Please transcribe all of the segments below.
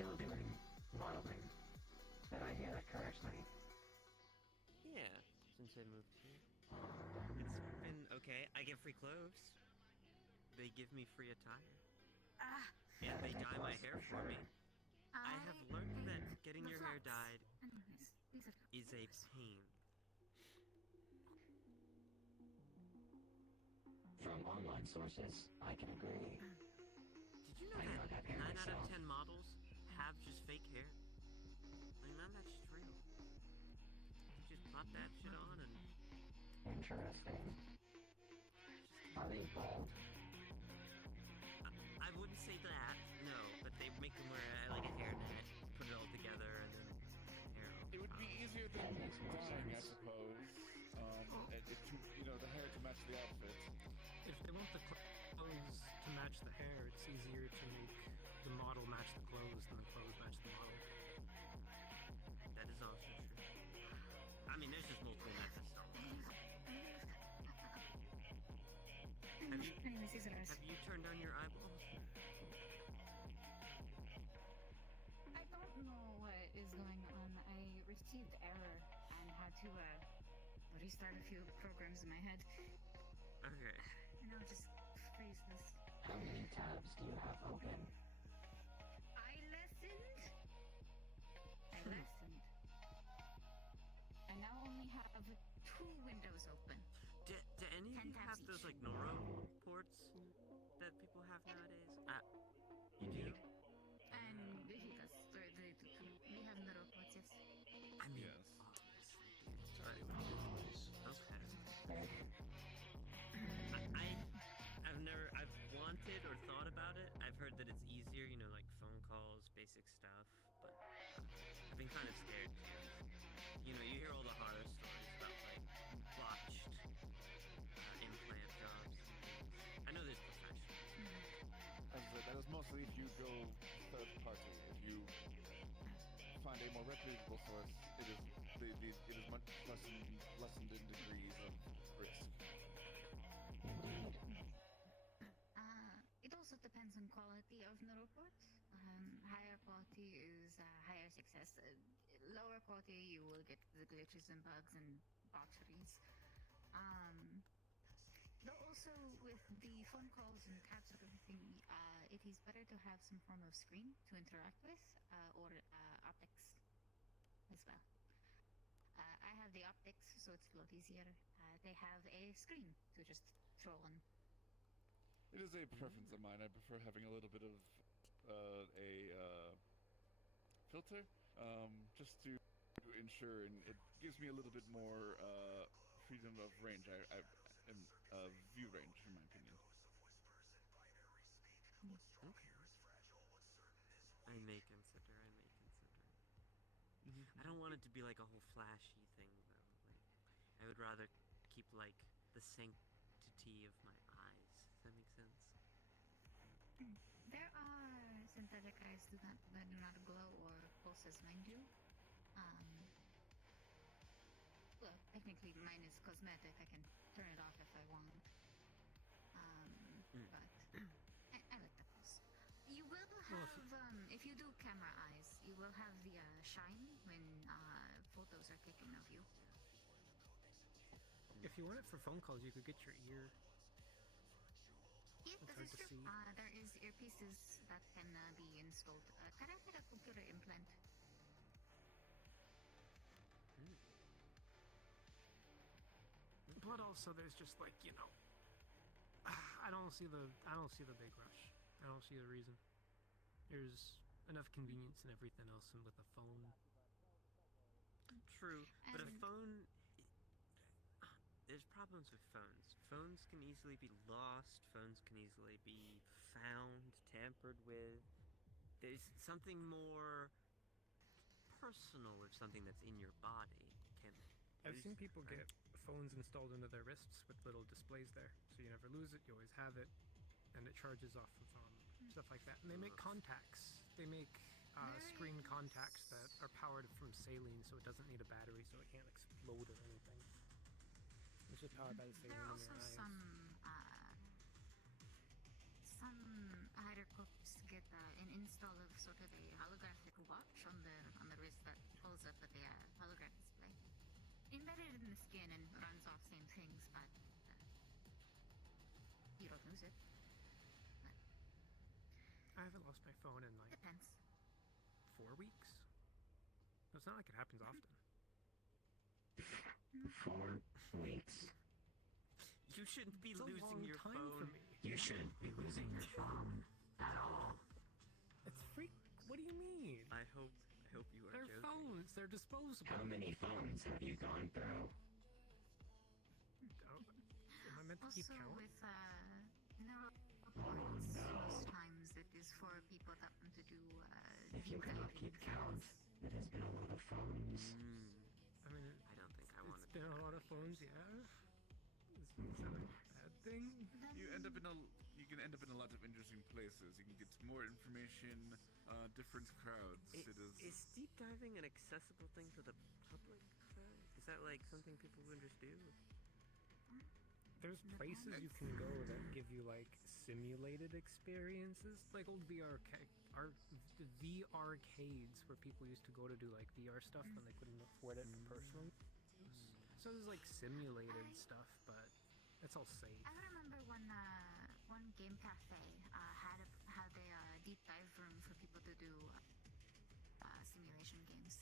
still doing modeling. Did I hear that correctly? Yeah, since I moved here. It's been okay. I get free clothes. They give me free attire. And they dye my hair for me. I have learned that getting your hair dyed is a pain. From online sources, I can agree. Did you know that 9 out of 10 models have just fake hair? Like, none of that shit's real. You just pop that shit on and... Interesting. Are they bald? I wouldn't say that, no, but they make them wear like a hairnet, put it all together, and then hair. It would be easier than dyeing, I suppose. The hair to match the outfit. If they want the clothes to match the hair, it's easier to make the model match the clothes than the clothes match the model. That is also true. I mean, there's just multiple methods. Have you turned on your eyeballs? I don't know what is going on. I received error and had to restart a few programs in my head. Okay. And I'll just freeze this. How many tabs do you have open? I listened. I now only have 2 windows open. Do any of you have those like Noro ports that people have nowadays? You do? And he does. We have Noro ports, yes. I mean, yes. Sorry. Okay. I've wanted or thought about it. I've heard that it's easier, like phone calls, basic stuff, but I've been kind of scared. You hear all the horror stories about like botched implant jobs. I know there's professionals. That is mostly if you go third party. If you find a more reputable source, it is much lessened in degrees of risk. It also depends on quality of the report. Higher quality is higher success. Lower quality, you will get the glitches and bugs and botcheries. Though also with the phone calls and tabs and everything, it is better to have some form of screen to interact with, or optics as well. I have the optics, so it's a lot easier. They have a screen to just throw on. It is a preference of mine. I prefer having a little bit of a filter, just to ensure, and it gives me a little bit more freedom of range. View range, in my opinion. Okay. I may consider. I don't want it to be like a whole flashy thing, though. Like, I would rather keep like the sanctity of my eyes. Does that make sense? There are synthetic eyes that do not glow or pulse as mine do. Well, technically mine is cosmetic. I can turn it off if I want. But I like the pulse. You will have, if you do camera eyes, you will have the shine when photos are taken of you. If you want it for phone calls, you could get your ear. Yeah, that is true. There is earpieces that can be installed. Can I get a computer implant? But also, there's just like I don't see the big rush. I don't see the reason. There's enough convenience and everything else, and with a phone. True, but a phone. There's problems with phones. Phones can easily be lost. Phones can easily be found, tampered with. There's something more personal with something that's in your body. I've seen people get phones installed into their wrists with little displays there, so you never lose it. You always have it, and it charges off of stuff like that. And they make contacts. They make screen contacts that are powered from saline, so it doesn't need a battery, so it can't explode or anything. It's just powered by the saline in your eyes. Some better equipped to get an install of sort of a holographic watch on the wrist that pulls up with the hologram display. Embedded in the skin and runs off same things, but you don't lose it. I haven't lost my phone in like Depends. 4 weeks. It's not like it happens often. 4 weeks. You shouldn't be It's a losing long your time phone. for me. You shouldn't be losing your phone at all. It's freak. What do you mean? I hope you are They're joking. phones. They're disposable. How many phones have you gone through? Oh, am I meant to keep Also, count? with neural reports, most times it is for people that want to do If you deep cannot diving keep count, things. it has been a lot of phones. I mean, I don't think I want it's to. been a lot of phones, yeah. Is that a bad thing? You end up in you can end up in a lot of interesting places. You can get more information, different crowds. It is. Is deep diving an accessible thing for the public? Is that like something people would just do? There's places you can go that give you like simulated experiences, like old VRcades where people used to go to do like VR stuff when they couldn't afford it for personal use. So there's like simulated stuff, but it's all safe. I remember one game cafe had a deep dive room for people to do simulation games.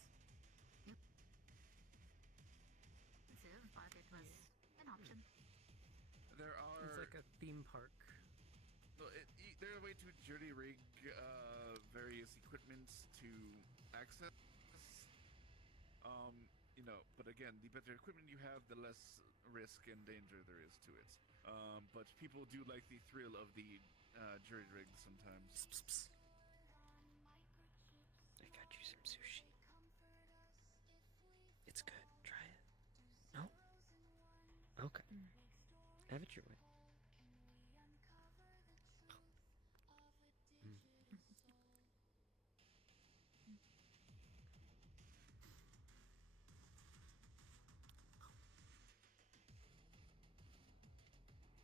Yep. Expensive, but it was an option. There are. It's like a theme park. Well, there are a way to jury rig various equipments to access. But again, the better equipment you have, the less risk and danger there is to it. But people do like the thrill of the jury rig sometimes. I got you some sushi. It's good. Try it. No? Okay. Have it your way.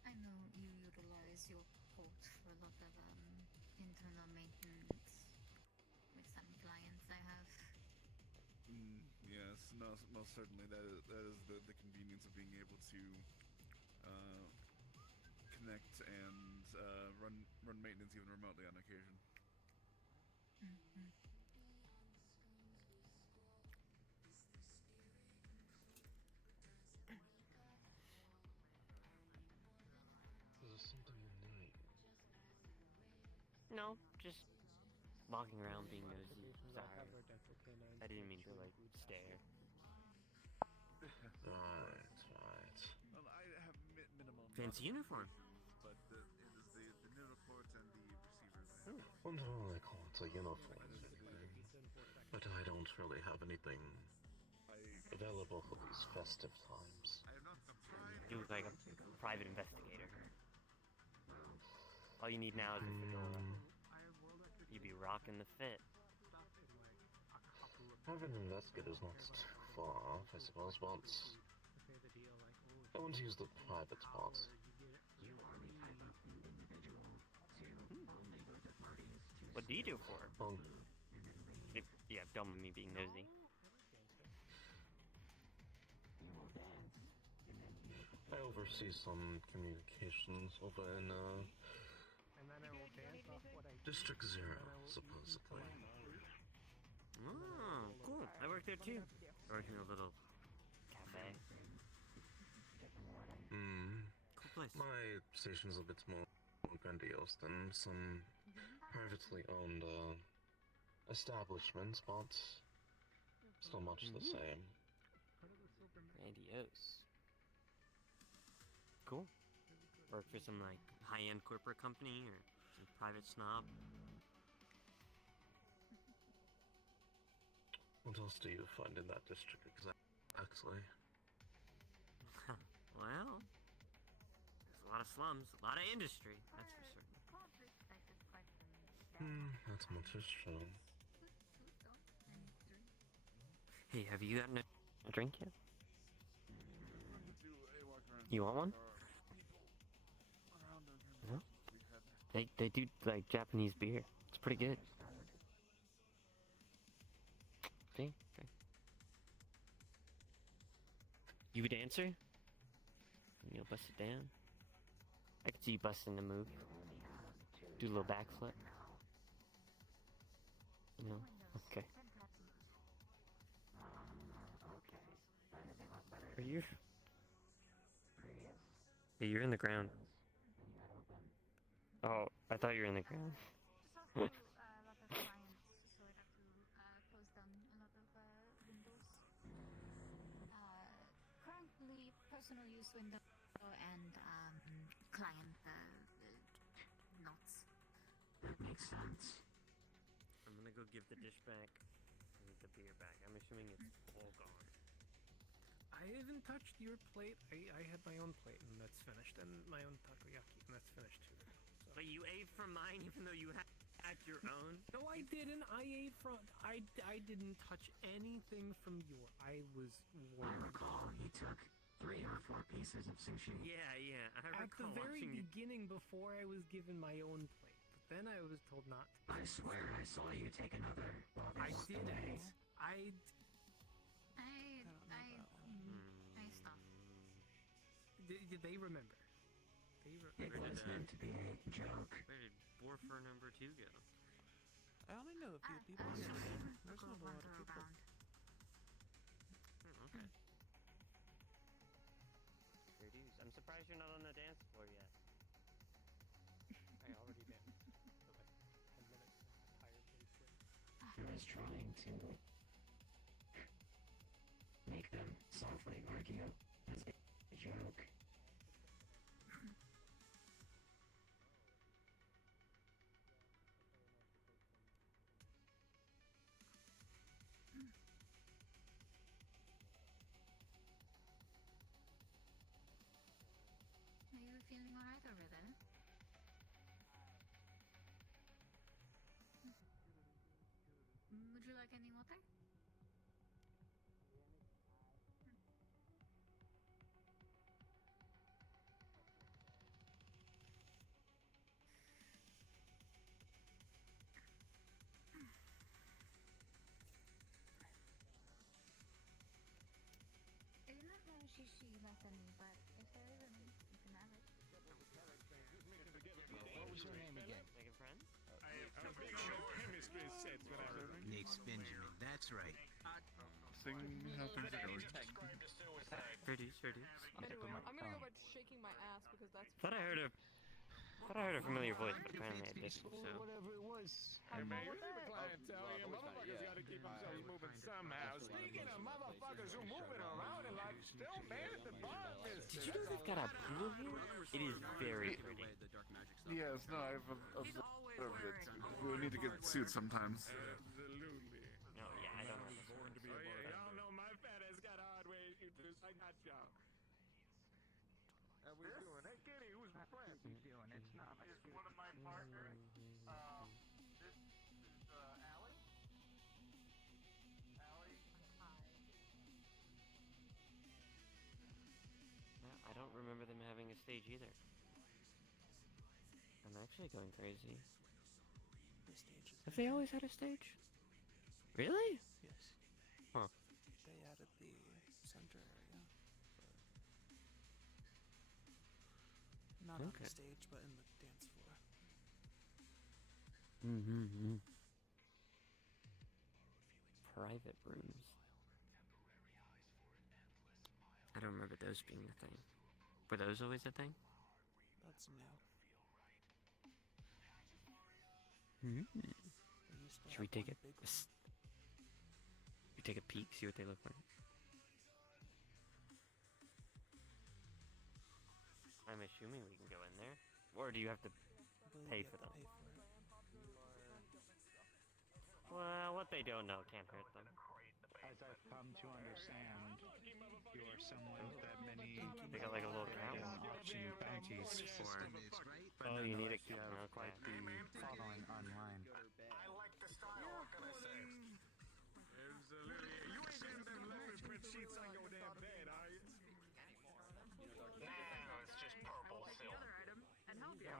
I know you utilize your port for a lot of internal maintenance with some clients I have. Yes, no, most certainly. That is the convenience of being able to connect and run maintenance even remotely on occasion. Mm-hmm. Is there something you need? No, just walking around being nosy. Applications all Sorry. have their dental canines. I didn't mean to which like include stare. Right. Well, I have minimal. Fancy uniform. But it is the new report and the receivers. Wouldn't really call it a uniform or anything, but I don't really have anything available for these festive times. I have not tried. You look like a private investigator. All you need now is a fedora. You'd be rocking the fit. Private investigator's not too far off, I suppose, but I want to use the private spot. You are the type of individual to only go to parties to What do you do for? Well, Yeah, dumb me being nosy. you will dance, and then you I oversee some communications over in And then I will dance off what I District Zero, supposedly. Oh, cool. I work there too. I work in a little cafe. Cool place. My station's a bit more grandiose than some privately owned establishments, but still much the same. Grandiose. Cool. Work for some like high-end corporate company or some private snob. What else do you find in that district exactly? Well, there's a lot of slums, a lot of industry, that's for certain. That much is true. Hey, have you gotten a drink yet? You want one? No? They do like Japanese beer. It's pretty good. See? Okay. You would answer? And you'll bust it down. I could see you busting the move. Do a little backflip. No? Okay. Are you? Yeah, you're in the ground. Oh, I thought you were in the ground. Just also a lot of clients, so I have to close down a lot of windows. Currently, personal use window and client notes. That makes sense. I'm gonna go give the dish back and the beer back. I'm assuming it's all gone. I haven't touched your plate. I had my own plate, and that's finished, and my own takoyaki, and that's finished too. So. But you ate from mine even though you had your own? No, I didn't. I ate from. I didn't touch anything from your. I was I warned. recall he took 3 or 4 pieces of sushi. Yeah. I At the recall very watching you. beginning, before I was given my own plate, but then I was told not to. I swear I saw you take another while they I walked didn't. away. I stopped. Did they remember? It was meant to be a joke. Where did Borfer number 2 go? I only know a few people I'll here. just There's go not a lot wander of people. around. Oh, okay. Sure do. I'm surprised you're not on the dance floor yet. I already did. For like 10 minutes. Tired, pretty quick. He was trying to make them softly argue as a joke. Are you feeling alright over there? Would you like any water? I do not know Shishi Matani, but if there is any, you can have it. What was your name again? Making friends? I was big on the chemistry sets when I was Nick Benjamin, that's right. Thing happens to go. Sure do. Anyway, I'm gonna go back to shaking my ass because that's. Thought I heard a familiar voice, but apparently I didn't. So. Whatever it was. Hey man, you see the clientele here. Motherfuckers gotta keep themselves moving somehow. Speaking of motherfuckers who moving around and like still man at the bar business. Did you know they've got a pool here? It is very pretty. Yes, no, I've observed it. We need to get sued sometimes. Absolutely. No, yeah, I don't know. Oh yeah, y'all know my fat ass got hard ways you do. I got y'all. How we doing? Hey Kitty, who's my friend? You doing? It's not. Is one of my partners. This is Allie. Allie. No, I don't remember them having a stage either. I'm actually going crazy. The stage is Have they always had a stage? Really? yes. Huh. They added the center area. Not on Okay. the stage, but in the dance floor. Mm-hmm. Private rooms. I don't remember those being a thing. Were those always a thing? That's new. Mm-hmm. They used to Should we have take one it? big one. We take a peek, see what they look like. I'm assuming we can go in there, or do you have to I believe pay you for have them? to pay for it. Well, what they don't know can't hurt them. As I've come to understand, you are someone that many They got like a little catwalk. watching bounties for Oh, you need a nonetheless, key. look Okay. like the following online. I like the style. What can I say? Absolutely. You ain't getting them leopard print sheets on your damn bed, are you? No, it's just purple silk. Yeah.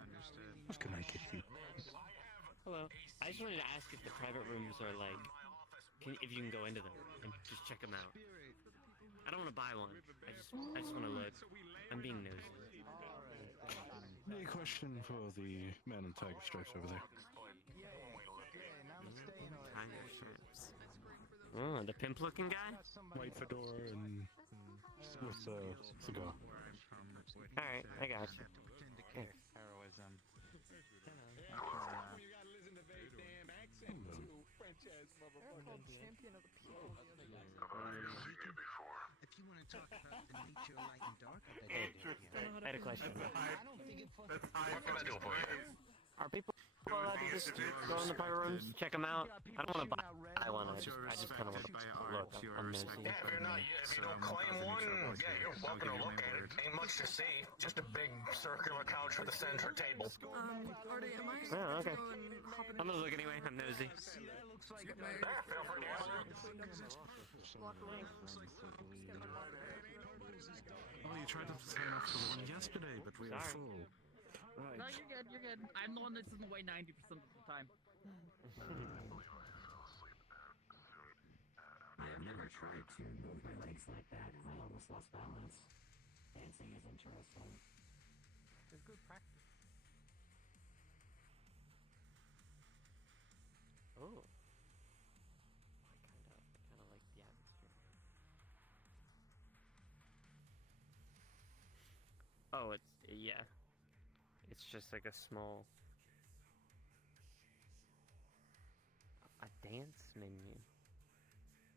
Understood. Good night, Kitty. Hello. I just wanted to ask if the private rooms are like, if you can go into them and just check them out. I don't want to buy one. I just want to look. I'm being nosy. A question for the man in tiger stripes over there. Tiger strips. Oh, the pimp-looking guy? White fedora and with a cigar. Alright, I got you. Here. Heroism. They're called champion of the people. If you want to talk about the nature of light and dark, I had a question. I don't think it fucking. What can I do for you? Are people allowed to just go in the private rooms, check them out? I don't want to buy one. I just kind of want to look. I'm nosy. Yeah, if you don't claim one, yeah, you're welcome to look at it. Ain't much to see. Just a big circular couch with a center table. Artie, am I Oh, okay. go and hop in I'm gonna look anyway. I'm nosy. get my Yeah, feel free to ask. locker room? Oh, you tried to sign up for the one yesterday, but we are Sorry. full. Right. No, you're good, you're good. I'm the one that's in the way 90% of the time. I have never tried to move my legs like that. I almost lost balance. Dancing is interesting. It's good practice. Oh. I kind of like the atmosphere. Oh, yeah. It's just like a small... A dance menu.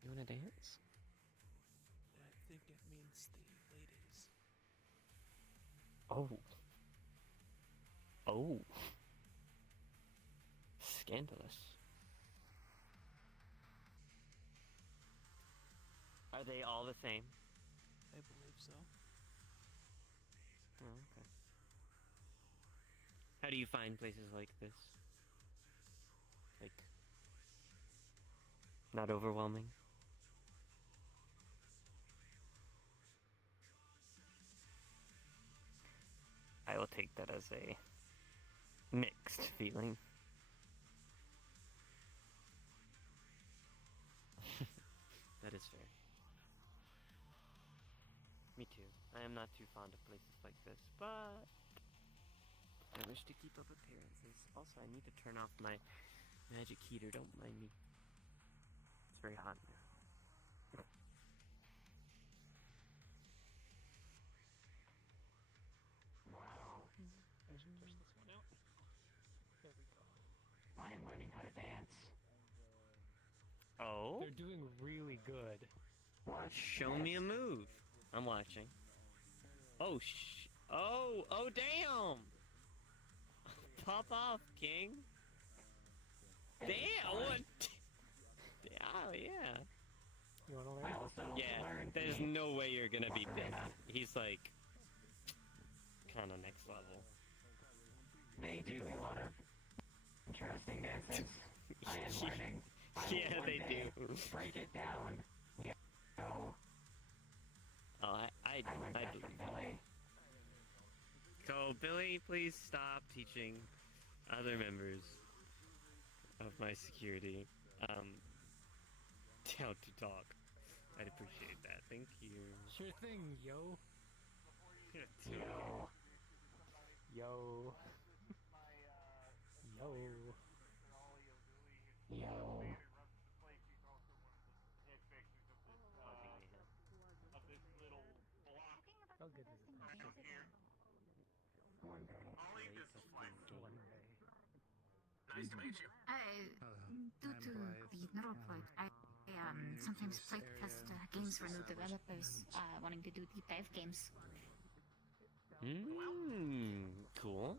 You wanna dance? I think it means the ladies. Oh. Oh. Scandalous. Are they all the same? I believe so. Oh, okay. How do you find places like this? Like, not overwhelming? I will take that as a mixed feeling. That is fair. Me too. I am not too fond of places like this, but I wish to keep up appearances. Also, I need to turn off my magic heater. Don't mind me. It's very hot now. I am learning how to dance. Oh? They're doing really good. What? Show me a move. I'm watching. Oh, oh, damn! Pop off, King. Damn, what? Oh, yeah. You wanna learn? I also Yeah, learned there's the- no way you're gonna beat this. He's like, kind of next level. They do a lot of interesting dances. I am learning. I will Yeah, one they day do. Break it down. Yeah. So, Oh, I I went back believe from Billy. So, Billy, please stop teaching other members of my security how to talk. I'd appreciate that. Thank you. Sure thing, yo. Yo. Yo. Yo. Yo. How good is it? One day. Nice to meet you. Due to the neural point, I sometimes play test games for new developers wanting to do deep dive games. Cool.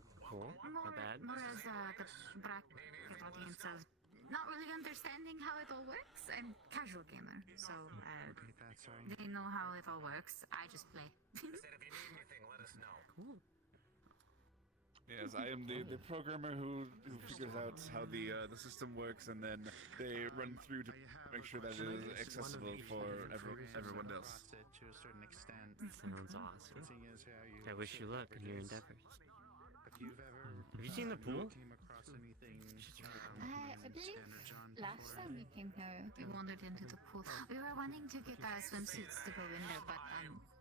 Not bad. More as the bracket audience of not really understanding how it all works. I'm casual gamer, so they know how it all works. I just play. Said if you need anything, let us know. Cool. Yes, I am the programmer who figures out how the system works, and then they run through to make sure that it is accessible for everyone else. To a certain extent. Sounds awesome. Seeing as how you I wish you sort of luck in your covered this, endeavors. If you've ever Have you seen the pool? came across anything I believe last time we came here, we wandered into the pool. We were wanting to get our swimsuits to go in there, but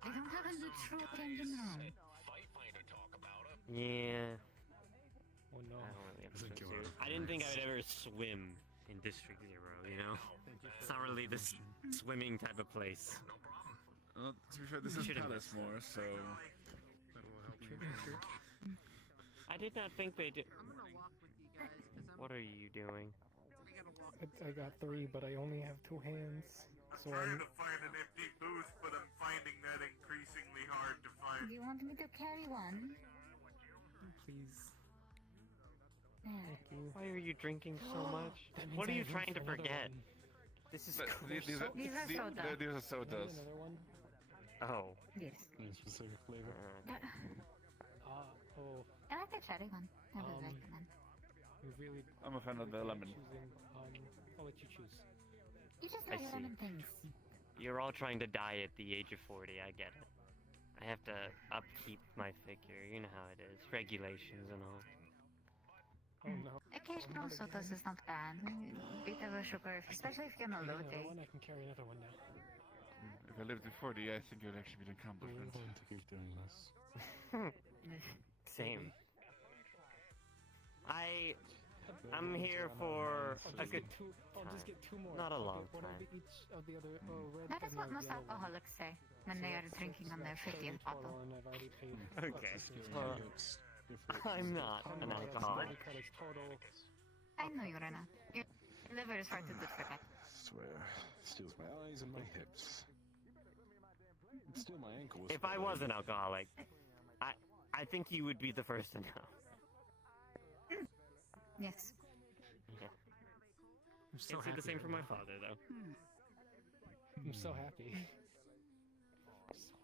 they don't have a neutral engine room. Yeah. Oh no. I don't really have a swimsuit. I didn't think I would ever swim in District Zero, you know? It's not really the swimming type of place. Well, to be fair, this is Palace more, so... I did not think they did. What are you doing? I got 3, but I only have 2 hands. So Trying to find an empty booth, but I'm finding that increasingly hard to find. Do you want me to carry one? Please. There. Why are you drinking so much? What are you trying to forget? This is These are sodas. These are sodas. Another one? Oh. Yes. Any specific flavor? Oh. I like the cherry one. I really like the one. Really. I'm a fan of the lemon. I'll let you choose. You just I like see. lemon things. You're all trying to die at the age of 40, I get it. I have to upkeep my figure, you know how it is. Regulations and all. Oh no. Occasional sodas is not bad. Bit of a sugar, especially if you're on a low day. I can carry another one now. If I lived to 40, I think it would actually be an accomplishment. I'm going to keep doing this. Same. I'm here for a good I'll just get 2 more. Not a long One time. of each of the other red. That is and what the most yellow one. alcoholics say when they are drinking on their 50th bottle. And I've already paid. Okay. Well, I'm not an alcoholic. I know you're not. Your liver is far too good for that. Swear, steals my eyes and my hips. Steal my ankles. If I was an alcoholic, I think you would be the first to know. Yes. Yeah. I'm so Can't say the same for my right now. father, though. I'm so happy.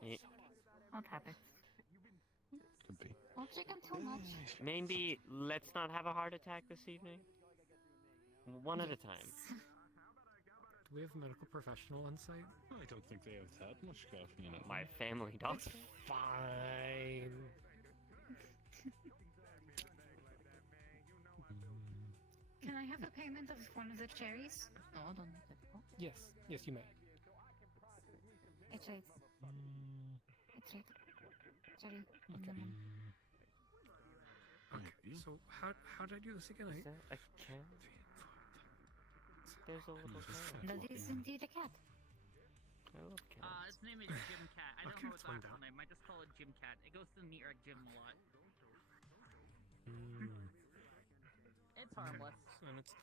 Yeah. What happened? Could be. Don't chicken too much. Maybe let's not have a heart attack this evening. One at a time. Do we have a medical professional on site? I don't think they have that much caffeine. My family does. Fine. Can I have a payment of one of the cherries? No, I don't need it. Oh, Yes, you may. it's right. It's right. Sorry. Okay. Okay. So how did I do this again? Is that a cat? There's a little cat. That is indeed a cat. I love cats. Its name is Jim Cat. I don't Okay, know it's its one actual down. name. I just call it Jim Cat. It goes to the meat rack gym a lot. It's harmless. And it's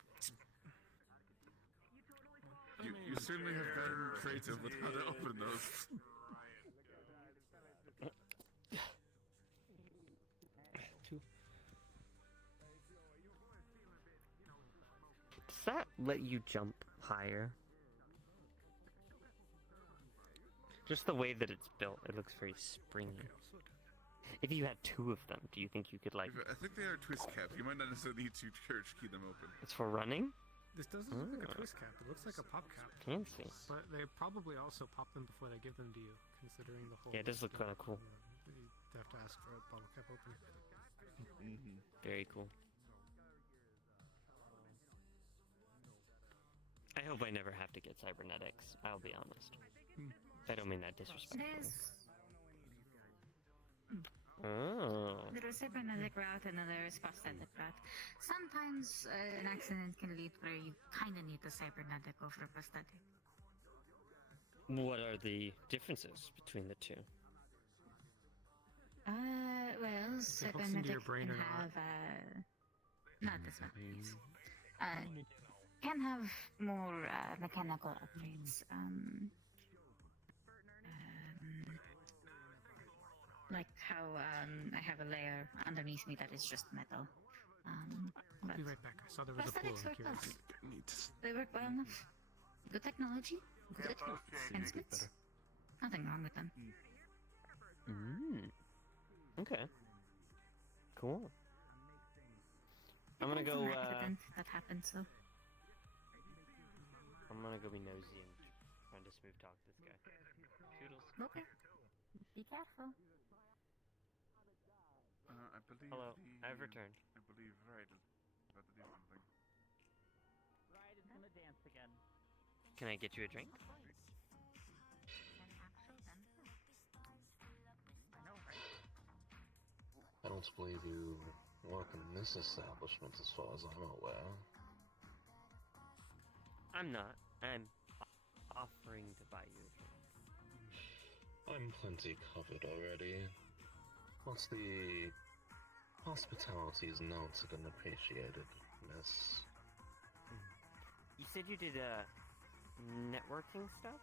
You certainly have gotten creative with how to open those. two. Does that let you jump higher? Just the way that it's built, it looks very springy. If you had 2 of them, do you think you could, like... I think they are twist cap. You might not necessarily need to church key them open. It's for running? This doesn't look like a twist cap. It looks like a pop cap. Fancy. But they probably also pop them before they give them to you, considering the whole. Yeah, it does look kind of cool. You have to ask for a bottle cap opener. Very cool. I hope I never have to get cybernetics, I'll be honest. I don't mean that disrespectfully. Oh. There is a cybernetic route and there is prosthetic route. Sometimes an accident can lead where you kind of need the cybernetic over a prosthetic. What are the differences between the 2? Well, It hooks into your cybernetic brain can or not. have not this one, please. Can have more mechanical upgrades. Like how I have a layer underneath me that is just metal. I'll be right back. I saw there was a pool. prosthetics I'm work well. curious. They work well enough. Good technology, good enhancements. Nothing wrong with them. Okay. Cool. I'm gonna It's go, an accident that happened, so. I'm gonna go be nosy and try to smooth talk this guy. Toodles. Okay. Be careful. I believe Hello, I've returned. I believe Rydell is about to do something. Ride is gonna dance again. Can I get you a drink? An actual dancer? I know, right? I don't believe you work in this establishment as far as I'm aware. I'm not. I'm offering to buy you a drink. I'm plenty covered already. What's the hospitality is noted and appreciated, miss. You said you did, networking stuff?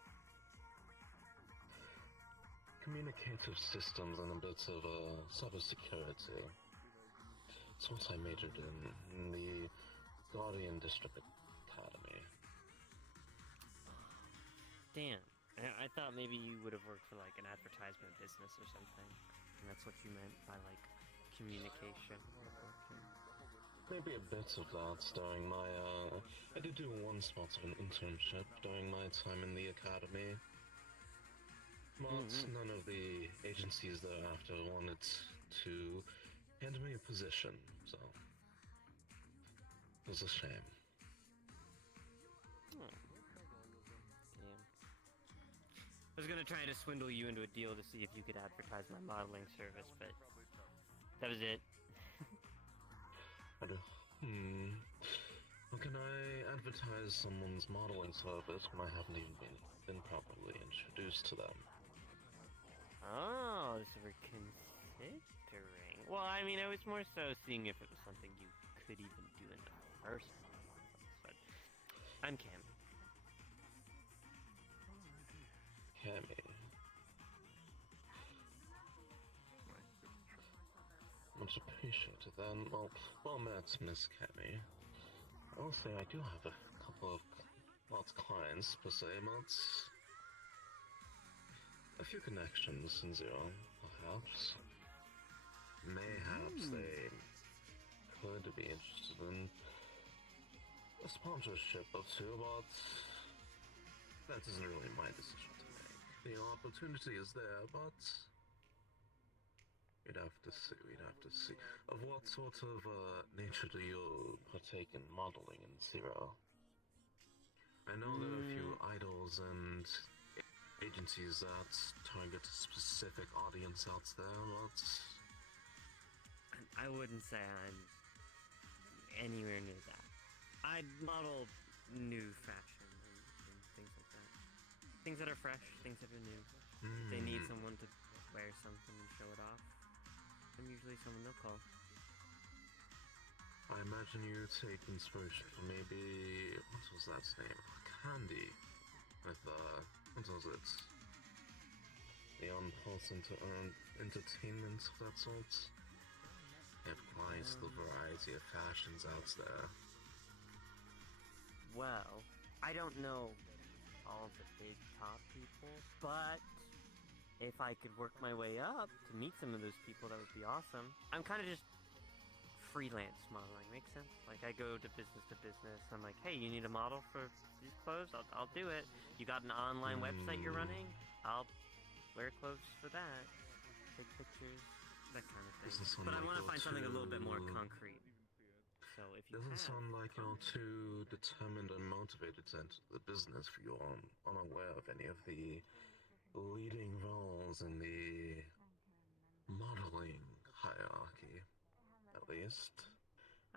Communicative systems and a bit of cybersecurity. It's what I majored in the Guardian District Academy. Damn. I thought maybe you would have worked for, like, an advertisement business or something. And that's what you meant by, like, communication networking. Maybe a bit of that during my, I did do one spot of an internship during my time in the academy. But none of the agencies thereafter wanted to hand me a position, so it was a shame. Oh. Damn. I was gonna try to swindle you into a deal to see if you could advertise my modeling service, but that was it. How can I advertise someone's modeling service when I haven't even been properly introduced to them? Oh, so we're considering. Well, I mean, I was more so seeing if it was something you could even do in the first place. But I'm Cam. Cammy. Much appreciated then. Well met, Miss Cammy. I'll say I do have a couple of, clients per se, but a few connections in Zero, perhaps. Mayhaps they could be interested in a sponsorship or two, but that isn't really my decision to make. The opportunity is there, but we'd have to see. Of what sort of nature do you partake in modeling in Zero? I know there are a few idols and agencies that target a specific audience out there, but I wouldn't say I'm anywhere near that. I model new fashion and things like that. Things that are fresh, things that are new. If they need someone to wear something and show it off, I'm usually someone they'll call. I imagine you take inspiration from maybe, what was that name? Candy. With, what was it? The on-pulse entertainment of that sort. They have quite the variety of fashions out there. Well, I don't know all the big top people, but if I could work my way up to meet some of those people, that would be awesome. I'm kind of just freelance modeling, makes sense? Like, I go to business, I'm like, hey, you need a model for these clothes? I'll do it. You got an online website you're running? I'll wear clothes for that. Take pictures, that kind of thing. But I want to find something a little bit more concrete. So if you Doesn't sound like you're too determined and motivated to enter the business for you're unaware of any of the leading roles in the modeling hierarchy, at least.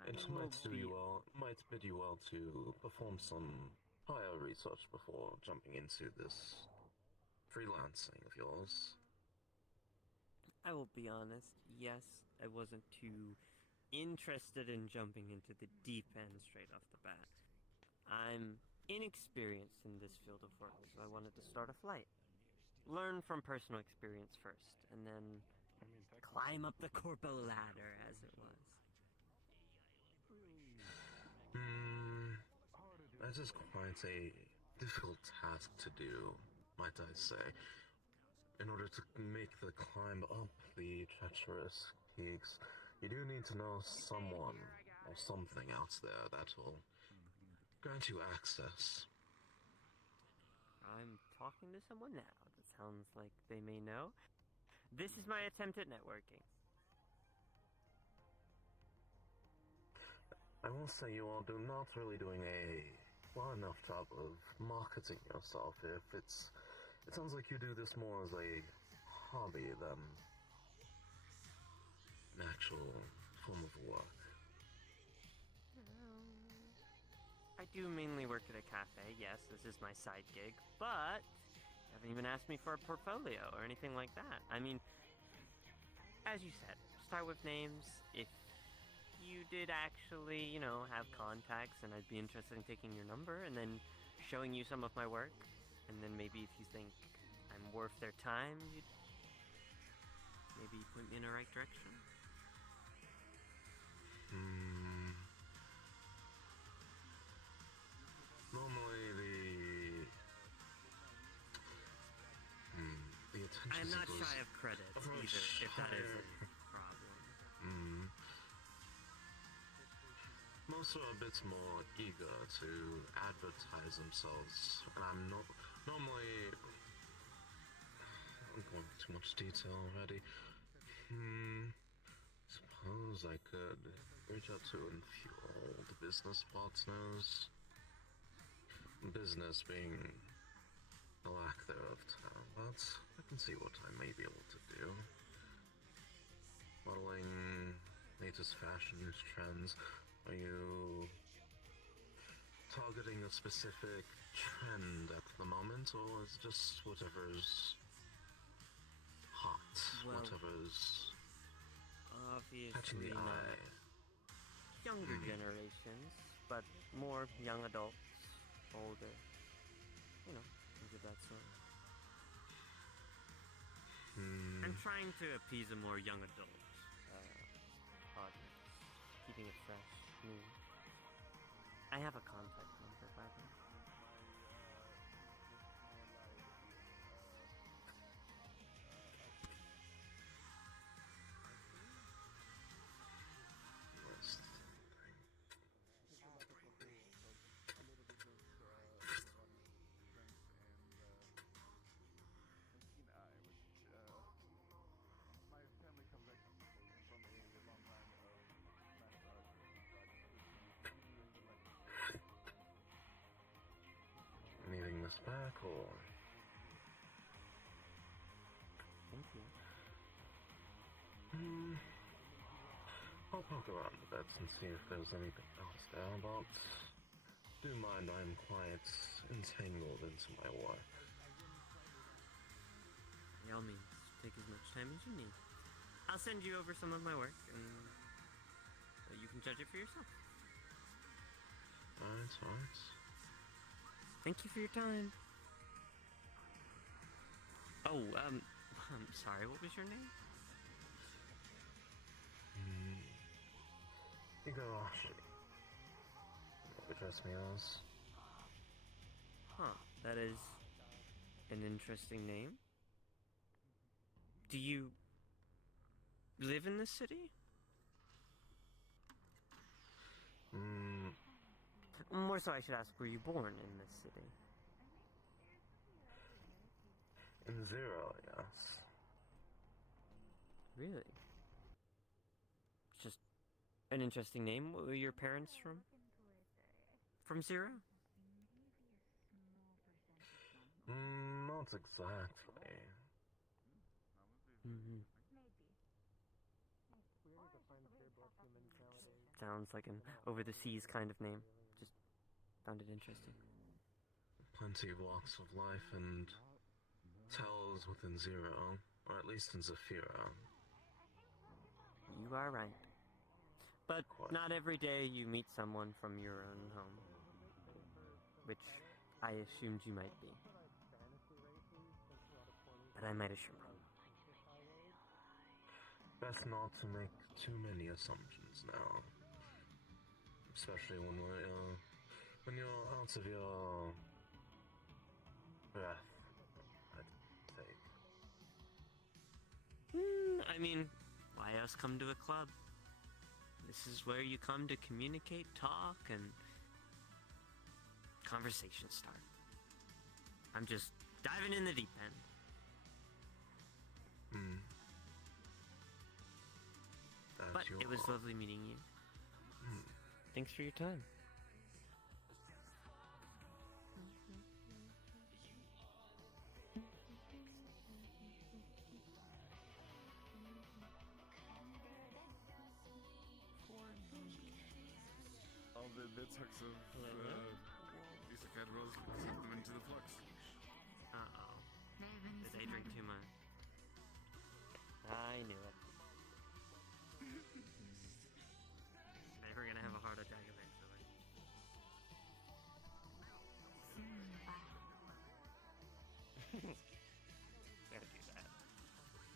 It might bid you well to perform some prior research before jumping into this freelancing of yours. I will be honest, yes, I wasn't too interested in jumping into the deep end straight off the bat. I'm inexperienced in this field of work, so I wanted to start a flight. Learn from personal experience first, and then climb up the corpo ladder, as it was. That is quite a difficult task to do, might I say. In order to make the climb up the treacherous peaks, you do need to know someone or something out there that will grant you access. I'm talking to someone now that sounds like they may know. This is my attempt at networking. I will say you all do not really doing a well enough job of marketing yourself. It sounds like you do this more as a hobby than an actual form of work. I do mainly work at a cafe, yes, this is my side gig, but you haven't even asked me for a portfolio or anything like that. I mean, as you said, start with names. If you did actually, have contacts and I'd be interested in taking your number and then showing you some of my work, and then maybe if you think I'm worth their time, you'd maybe point me in the right direction. Normally the attention I'm not seekers shy of credit approach either, if that is higher. a problem. Most are a bit more eager to advertise themselves, and I'm not normally. I'm going into too much detail already. Suppose I could reach out to a few old business partners. Business being a lack thereof term, but I can see what I may be able to do. Modeling latest fashion trends. Are you targeting a specific trend at the moment, or is it just whatever's hot, Well, whatever's catching obviously the not eye? younger generations, but more young adults, older, things of that sort. I'm trying to appease a more young adult audience, keeping it fresh, new. I have a contact number, by the way. Needing this back, or Thank you. I'll poke around a bit and see if there's anything else there, but do mind I'm quite entangled into my work. By all means, take as much time as you need. I'll send you over some of my work, and you can judge it for yourself. Alright. Thank you for your time. Oh, I'm sorry, what was your name? Igarashi. You address me as? Huh, that is an interesting name. Do you live in this city? More so I should ask, were you born in this city? In Zero, yes. Really? Just an interesting name. Were your parents from? From Zero? Not exactly. Sounds like an over-the-seas kind of name. Just found it interesting. Plenty of walks of life and tells within Zero, or at least in Zafira. You are right. But not every day you meet someone from your own home. Which I assumed you might be. But I might have been wrong. Best not to make too many assumptions now. Especially when you're out of your breath, I'd think. I mean, why else come to a club? This is where you come to communicate, talk, and conversations start. I'm just diving in the deep end. But it was lovely meeting you. Thanks for your time. All the bits of Isekai rolls sent them into the flux. Uh-oh. Did they drink too much? I knew it. They were gonna have a heart attack eventually. Gotta do that.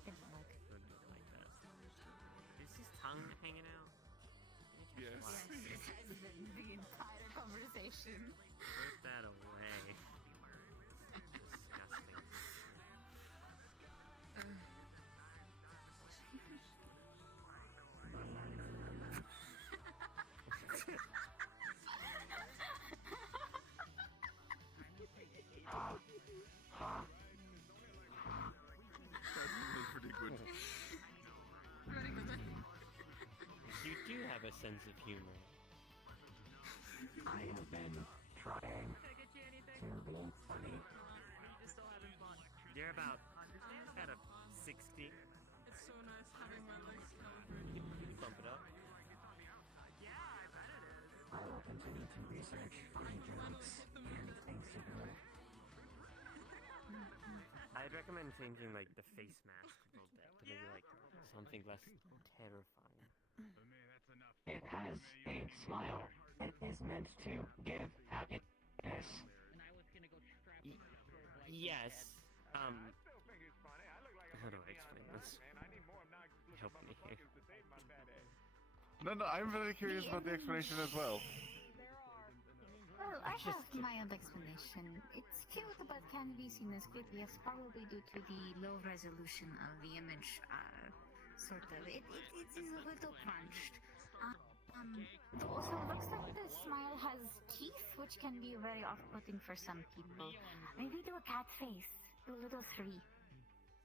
Don't do it like that. Is his tongue hanging out? Yes. Yes, it has been the entire conversation. Put that away. Disgusting. That's pretty good. You do have a sense of humor. I have been trying to be funny. You're about at a 60. It's so nice having my legs covered. You can bump it up. I will continue to research funny jokes and things to do. I'd recommend changing like the face mask a little bit to maybe like something less terrifying. It has a smile. It is meant to give happiness. Yes. How do I explain this? Help me here. No, I'm very curious about the explanation as well. Well, I have my own explanation. It's cute, but can be seen as creepy, as probably due to the low resolution of the image. Sort of. It is a little crunched. Also, looks like the smile has teeth, which can be very off-putting for some people. Maybe do a cat face. Do a little 3.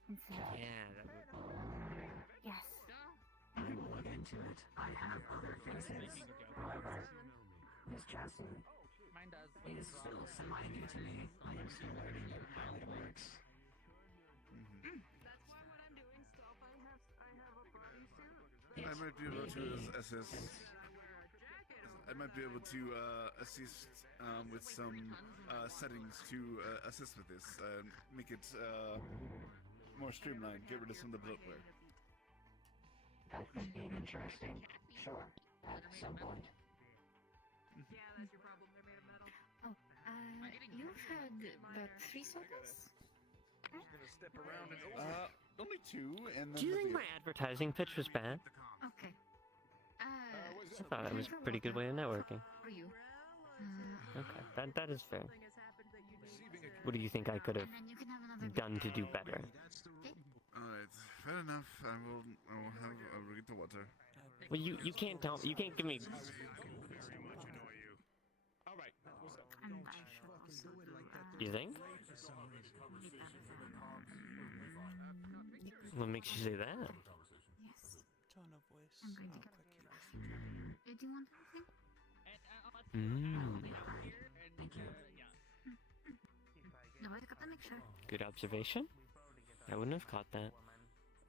Instead. Yeah, that would. Yes. I will look into it. I have other faces. However, Miss Chastity is still semi-new to me. I am still learning how it works. That's why when I'm doing stuff, I have a bodysuit. I might be able to assist. I might be able to assist with some settings to assist with this. Make it more streamlined. Get rid of some of the bloatware. That could be interesting. Sure, at some point. Yeah, that's your problem. They're made of metal. Oh, you've had about 3 circles? Step around and Only 2, and then. Do you think my advertising pitch was bad? Okay. I thought it was a pretty good way of networking. For you. Okay, that is fair. What do you think I could have And then you can have another done to do better? Alright, fair enough. I will get the water. Well, you can't tell. You can't give me. Alright, what's up? And I should also do, You think? What makes you say that? yes. Tone of voice. I'm going to get Do you want anything? No, I got to make sure. Good observation. I wouldn't have caught that.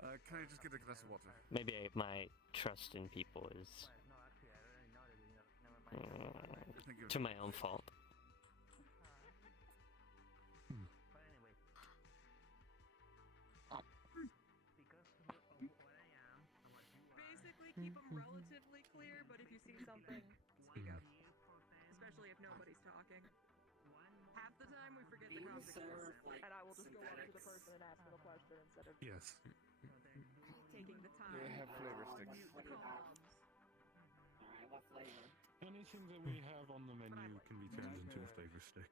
Can I just get a glass of water? Maybe my trust in people is to my own fault. Basically, keep them relatively clear, but if you see something, speak up. Especially if nobody's talking. Half the time we forget the consequences. And I will just go up to the person and ask them a question instead of Yes. taking the time. They have flavor sticks. Anything that we have on the menu can be turned into a flavor stick.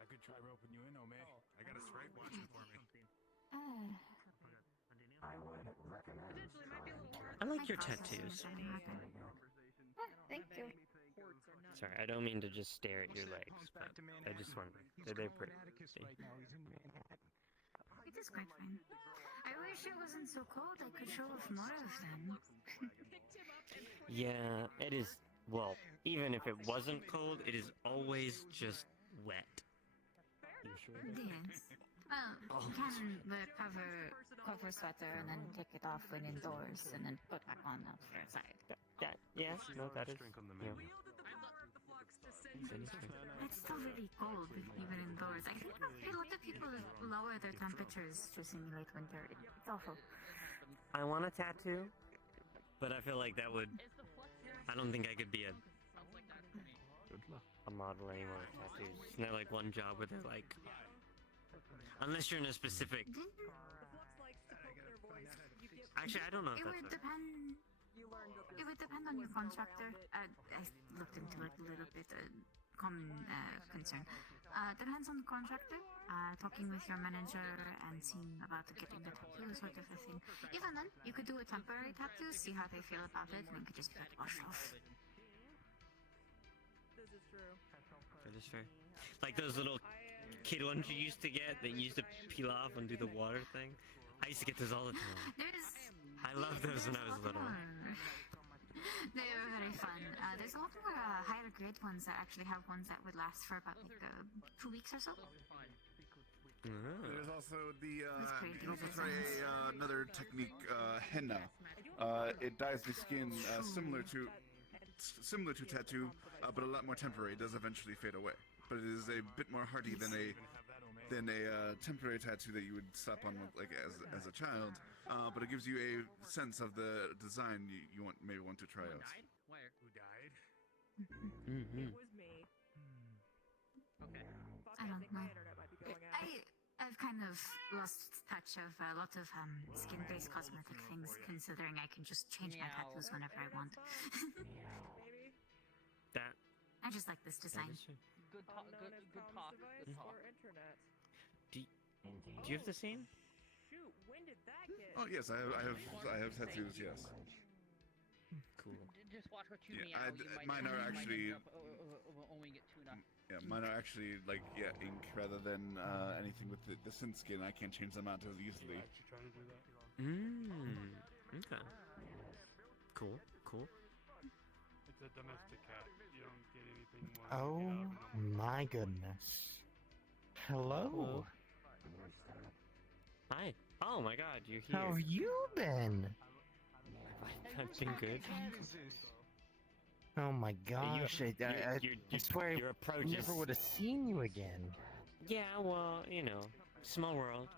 I could try roping you in, Ome. I got a strike watching for me. I would recommend. Potentially might be a little hard. I like your tattoos. Sorry, I don't mean to just stare at your legs, but I just want they're pretty. It is quite fun. I wish it wasn't so cold. I could show off more of them. Yeah, it is. Well, even if it wasn't cold, it is always just wet. Yes. Well, you can wear cover sweater and then take it off when indoors and then put back on outside. Yes, no, that is. Yeah. It's still really cold even indoors. I think a lot of people lower their temperatures to simulate winter. It's awful. I want a tattoo, but I feel like that would. I don't think I could be a model anymore with tattoos. Isn't there like one job where they're like, unless you're in a specific. Actually, I don't know if that's. It would depend on your contractor. I looked into it a little bit. Common concern. Depends on the contractor. Talking with your manager and seeing about getting the tattoo sort of a thing. Even then, you could do a temporary tattoo, see how they feel about it, and then could just get wash off. This is true. That is fair. Like those little kid ones you used to get that you used to peel off and do the water thing. I used to get those all the time. I loved those when I was little. They are very fun. There's a lot more higher grade ones that actually have ones that would last for about like 2 weeks or so. There's also the, you can also try another technique, henna. It dyes the skin similar to tattoo, but a lot more temporary. It does eventually fade away. But it is a bit more hardy than a temporary tattoo that you would slap on like as a child. But it gives you a sense of the design you maybe want to try out. Where? Who died? It was me. Okay. I don't know. My internet might be going out. I've kind of lost touch of a lot of skin-based cosmetic things, considering I can just change my tattoos whenever I want. Maybe. That. I just like this design. Good talk. Good talk. Or internet. Do you have the same? Shoot, when did that get? Oh yes, I have tattoos. Yes. Cool. Just watch what you meow. Mine are actually. Yeah, mine are actually like ink rather than anything with the synth skin. I can't change them out as easily. Okay. Cool. It's a domestic cat. You don't get anything more. Oh my goodness. Hello. Hi. Oh my God, you're here. How have you been? I've been good. Oh my gosh, I swear your approach I never would have seen you again. Yeah, well, small world.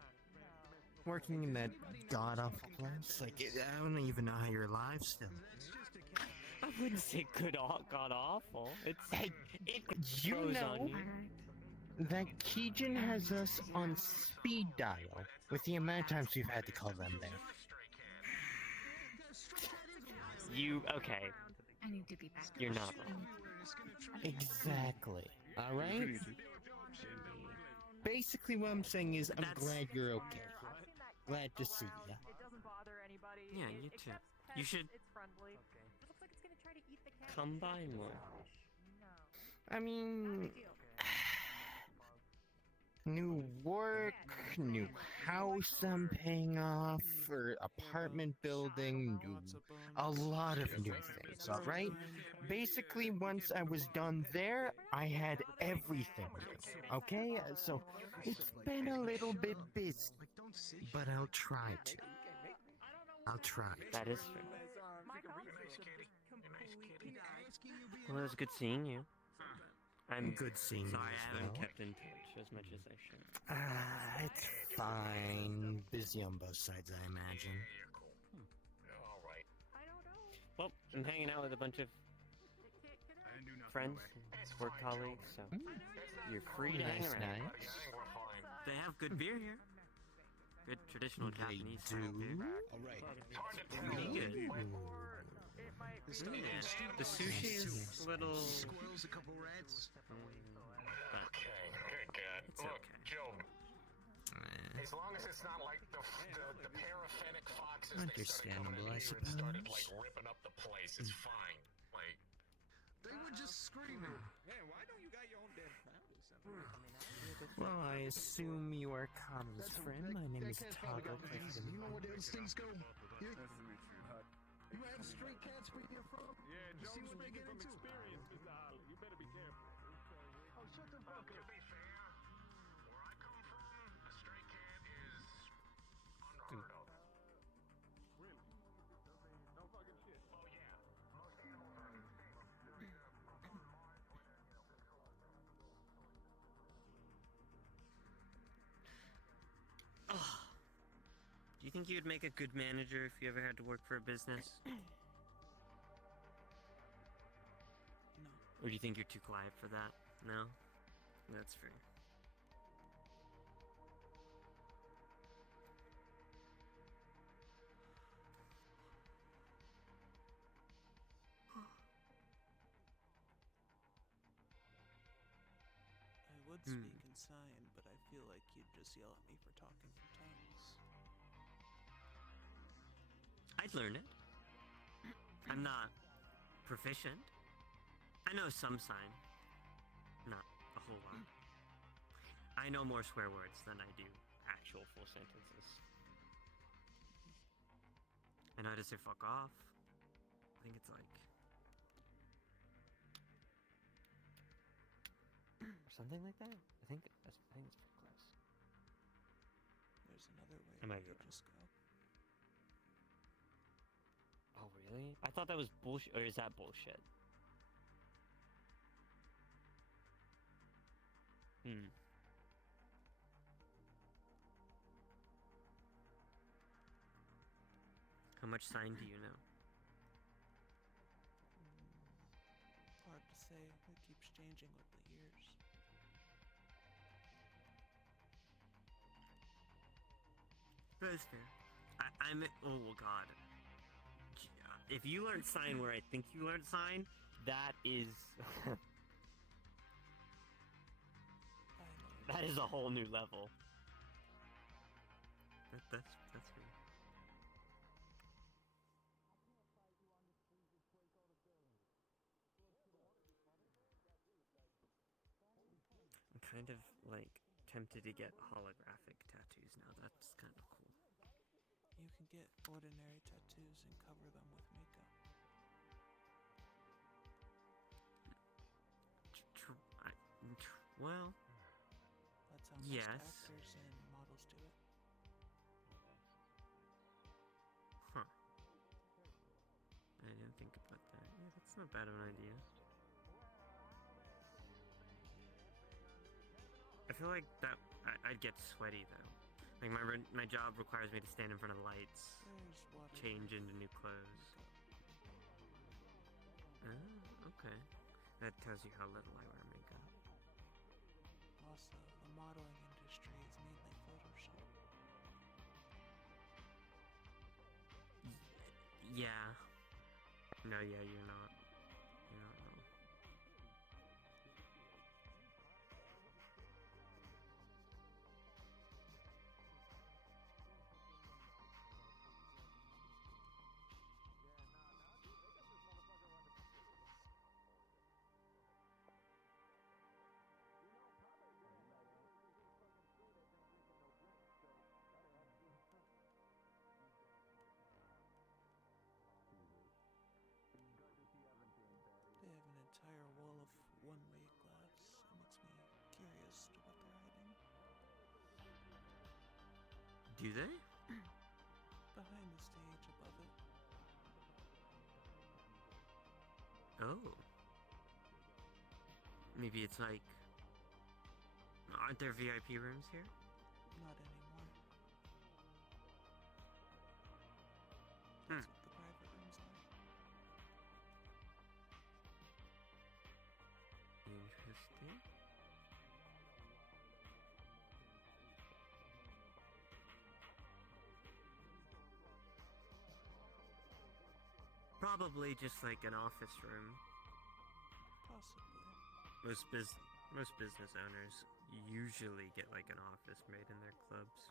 Working in that god-awful place, like, I don't even know how you're alive still. I wouldn't say god awful. It you grows know on you. that Keegan has us on speed dial with the amount of times we've had to call them there. Okay. I need to be back. You're not wrong. Exactly. Alright? Basically what I'm saying is I'm glad you're okay. Glad to see ya. It doesn't bother anybody. Yeah, you too. You should It's friendly. It looks like it's gonna try to eat the cat. come by more. I mean, new work, new house I'm paying off, or apartment building, a lot of new things, alright? Basically, once I was done there, I had everything new, okay? So, it's been a little bit busy, but I'll try to. I'll try. That is fair. Well, it was good seeing you. I'm good seeing sorry you I haven't well. kept in touch as much as I should. It's fine. Busy on both sides, I imagine. Well, I'm hanging out with a bunch of friends, work colleagues, so you're free to hang around. They have good beer here. Good traditional Japanese style beer. Pretty good. Yeah. The sushi is a little. Squirrels, a couple rats. Okay, good. It's Look, okay. Joe, as long as it's not like the paraffinic foxes, Understandable, they I started coming in here and started suppose. like ripping up the place. It's fine. Like, They would were just screaming. Man, why don't you got your own damn sound system? Well, I assume you are Kami's friend. My name is Todd. You know where those things go? You Nice to meet you. you have stray cats where you're from? Yeah, You see Jones what they get from into? experience, Mr. Holly. You better be careful. Oh, shut the fuck up. Really? No fucking shit. Oh, yeah. Do you think you would make a good manager if you ever had to work for a business? No. Or do you think you're too quiet for that? No? That's fair. I would speak in sign, but I feel like you'd just yell at me for talking in tongues. I'd learn it. I'm not proficient. I know some sign. Not a whole lot. I know more swear words than I do actual full sentences. I know how to say fuck off. I think it's like... or something like that? I think it's pretty close. There's another way I might we be could wrong. just go. Oh, really? I thought that was bullshit. Or is that bullshit? How much sign do you know? Hard to say. It keeps changing with the years. That's fair. I'm... Oh, God. If you learned sign where I think you learned sign, that is... that is a whole new level. That's fair. I'm kind of, like, tempted to get holographic tattoos now. That's kind of cool. You can get ordinary tattoos and cover them with makeup. Well... That's how yes. most actors and models do it. Huh. I didn't think about that. Yeah, that's not bad of an idea. I feel like that I'd get sweaty though. Like my job requires me to stand in front of the lights, change into new clothes. Oh, okay. That tells you how little I wear makeup. Also, the modeling industry is mainly Photoshop. Yeah. No, yeah, you're not. You're not wrong. They have an entire wall of one-way glass. It makes me curious to what they're hiding. Do they? Behind the stage, above it. Oh. Maybe it's like... Aren't there VIP rooms here? Not anymore. Hmm. That's what the private rooms are. Interesting. Probably just like an office room. Possibly. Most business owners usually get like an office made in their clubs.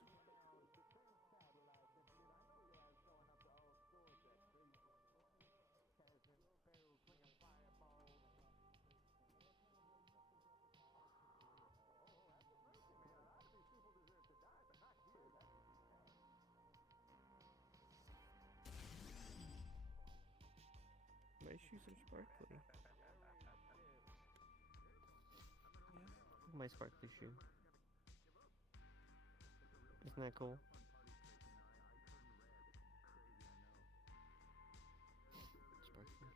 shoes are sparkly. Yeah. My sparkly shoe. Isn't that cool? Sparkly.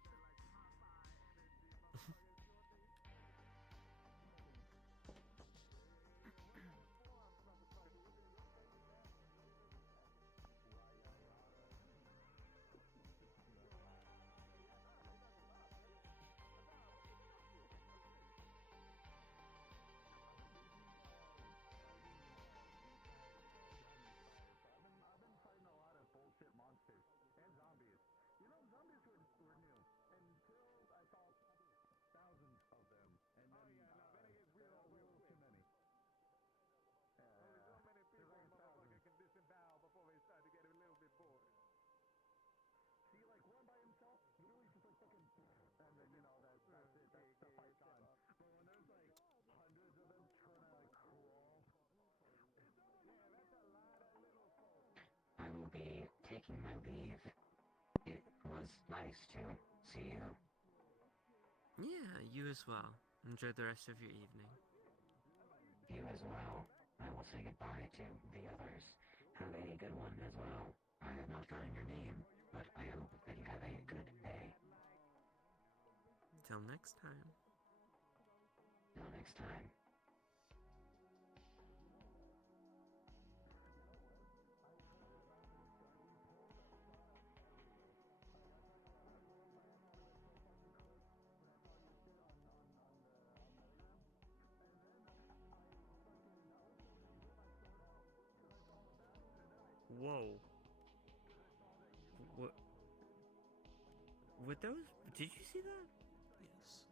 I will be taking my leave. It was nice to see you. Yeah, you as well. Enjoy the rest of your evening. You as well. I will say goodbye to the others. Have a good one as well. I have not gotten your name, but I hope that you have a good day. Till next time. Till next time. Whoa. What? With those? Did you see that? Yes.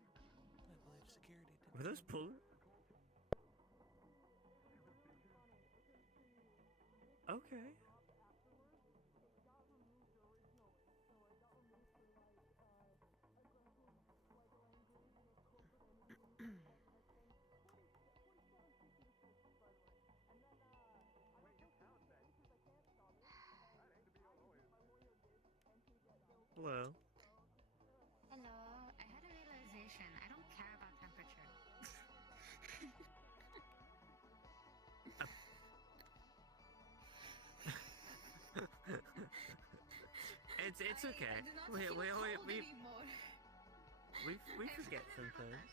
I believe security did. Were those pulled? Okay. Hello. Hello, I had a realization. I don't care about temperature. It's okay. I do not Wait, feel wait, wait, cold anymore. we forget sometimes.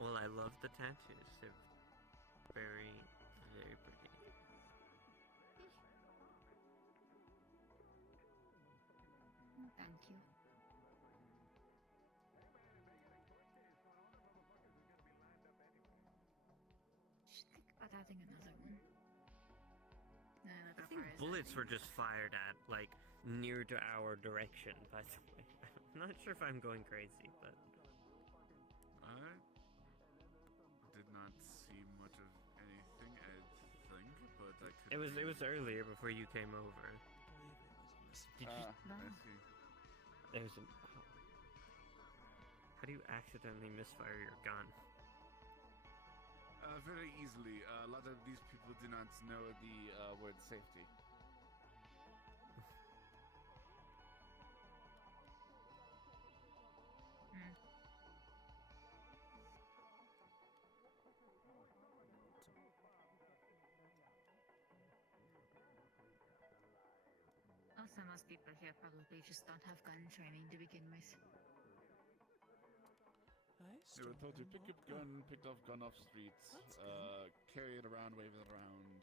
Well, I love the tattoos. They're very, very pretty. Thank you. Should think about adding another one. I think bullets were just fired at, like, near to our direction, by the way. I'm not sure if I'm going crazy, but... I did not see much of anything, I think, but I could. It was earlier before you came over. Did you... I see. There's a... How do you accidentally misfire your gun? Very easily. A lot of these people do not know the word safety. Also, most people here probably just don't have gun training to begin with. They were told to pick up gun, pick off gun off streets, carry it around, wave it around.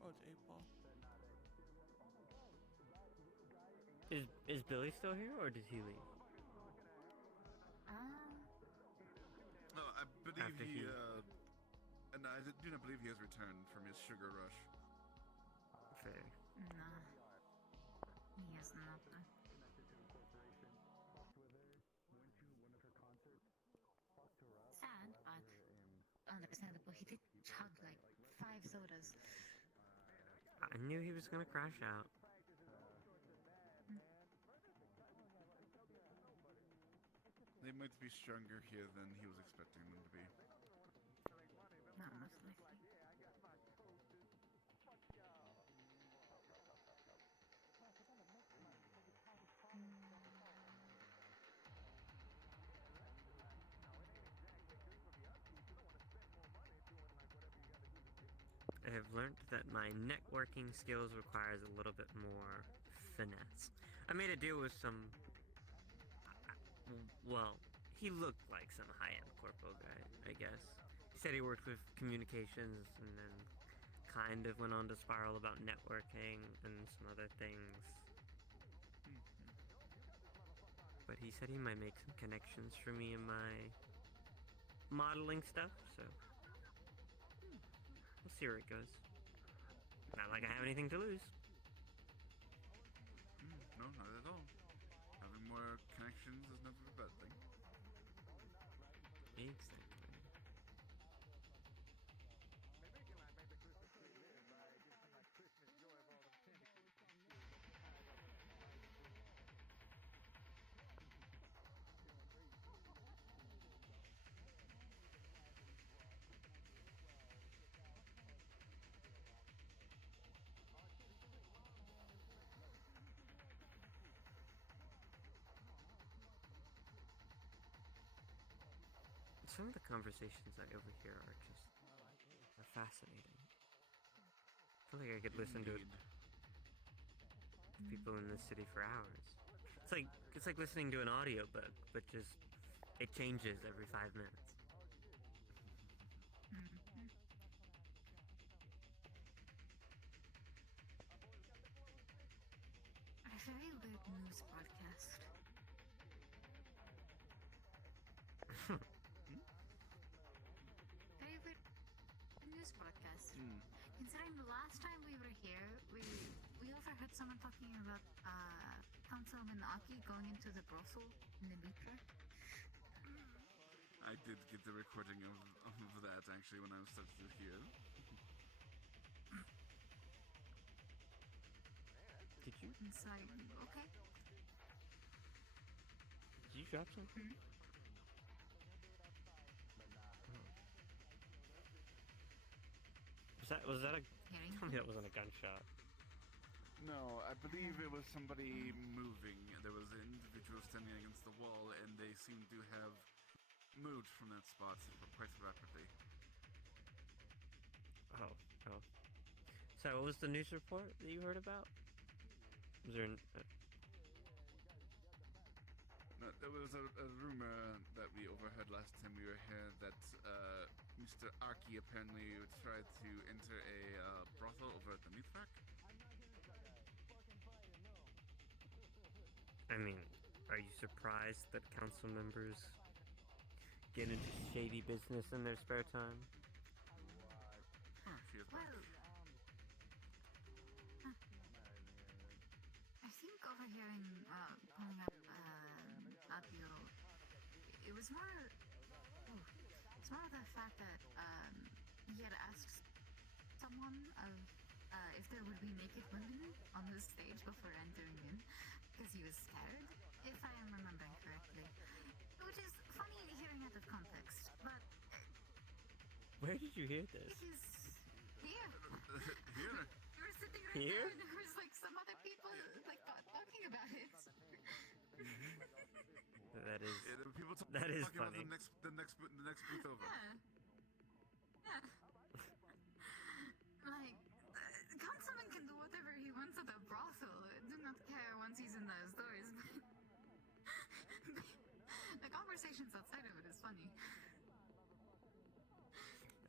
Oh, it's 8-ball. Is Billy still here, or did he leave? No, I believe After he, he- and I do not believe he has returned from his sugar rush. Fair. No. He has not. he did chug like 5 sodas. I knew he was gonna crash out. They might be stronger here than he was expecting them to be. Not most likely. I have learned that my networking skills requires a little bit more finesse. I made a deal with some... Well, he looked like some high-end corpo guy, I guess. He said he worked with communications and then kind of went on to spiral about networking and some other things. But he said he might make some connections for me in my modeling stuff, so... We'll see where it goes. Not like I have anything to lose. No, not at all. Having more connections is never a bad thing. Exactly. Some of the conversations I overhear are fascinating. I feel like I could listen to people in this city for hours. It's like listening to an audiobook, but just it changes every 5 minutes. A very weird news broadcast. Very weird news broadcast. Considering the last time we were here, we overheard someone talking about Councilman Aki going into the brothel in the Mitra. I did get the recording of that actually when I was started to hear. Did you? Inside. Okay. Did you drop something? Was that a... Tell me that wasn't a gunshot. No, I believe it was somebody moving. There was an individual standing against the wall, and they seemed to have moved from that spot quite rapidly. Oh. So, what was the news report that you heard about? Was there No, there was a rumor that we overheard last time we were here that Mr. Aki apparently tried to enter a brothel over at the Mithrak. I mean, are you surprised that council members get into shady business in their spare time? I think overhearing, pulling up, audio, it was more, it's more of the fact that, he had asked someone if there would be naked women on the stage before entering in, because he was scared, if I am remembering correctly. Which is funny hearing out of context, but... Where did you hear this? It is here. Here? You were sitting right Here? there, and there was like some other people like talking about it. That is... People that is talking funny. about the next booth over. Yeah. Like, Councilman can do whatever he wants at a brothel. I do not care once he's in those doors. The conversations outside of it is funny.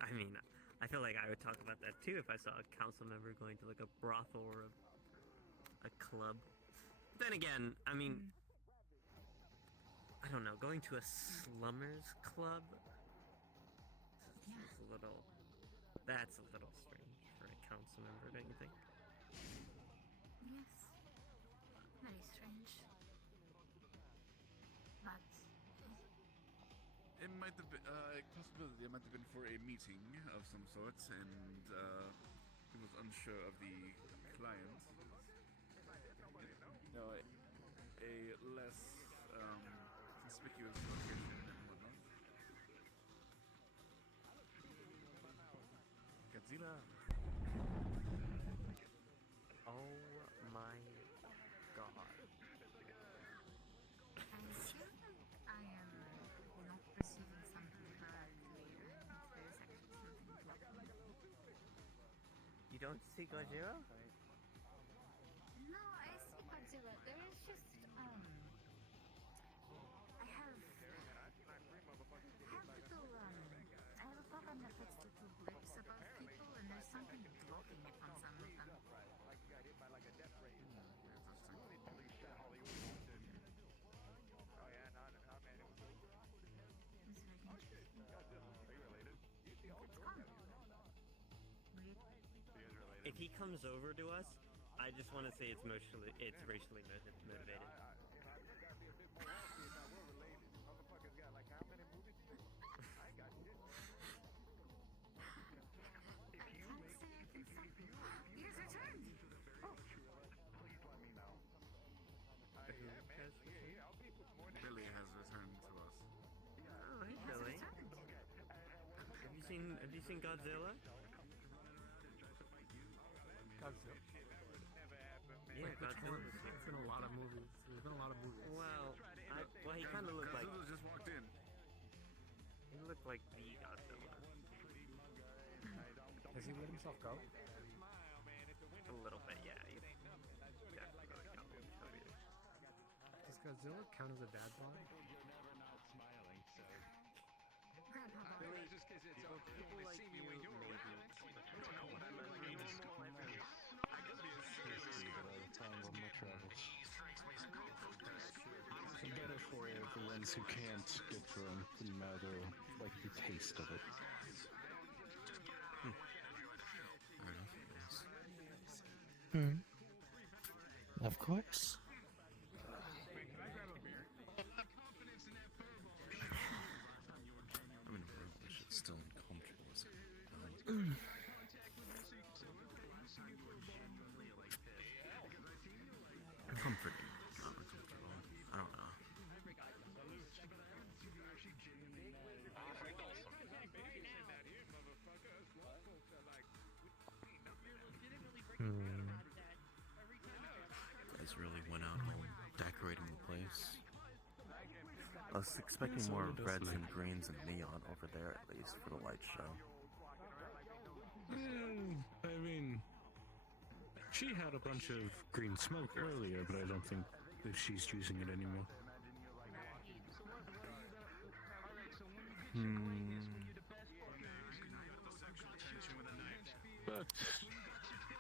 I mean, I feel like I would talk about that too if I saw a council member going to like a brothel or a club. But then again, I mean, I don't know, going to a slummers club is a little, that's a little strange for a council member, don't you think? Yes. Very strange. But... It might have been, possibility I might have been for a meeting of some sort, and he was unsure of the client. No, a less conspicuous location and whatnot. Godzilla. Oh my god. I am not perceiving something correctly, and there's actually something blocking me. You don't see Godzilla? No, I see Godzilla. There is just I have little I have a program that puts little blips above people, and there's something blocking it on some of them. If he comes over to us, I just want to say it's racially motivated. Billy has returned to us. Oh, hey Billy. Have you seen Godzilla? Godzilla. Yeah, Godzilla. It's been a lot of movies. There's been a lot of movies. Well, he kind of looked like. Godzilla just walked in. He looked like the Godzilla. Has he let himself go? A little bit, yeah. He definitely got a little chubby. Does Godzilla count as a dad bod? It's better for the ones who can't get drunk, no matter like the taste of it. Of course. I mean, this shit's still uncomfortable. Comforting, not uncomfortable. I don't know. Guys really went out all decorating the place. I was expecting more reds and greens and neon over there, at least, for the light show. I mean, she had a bunch of green smoke earlier, but I don't think that she's using it anymore. But,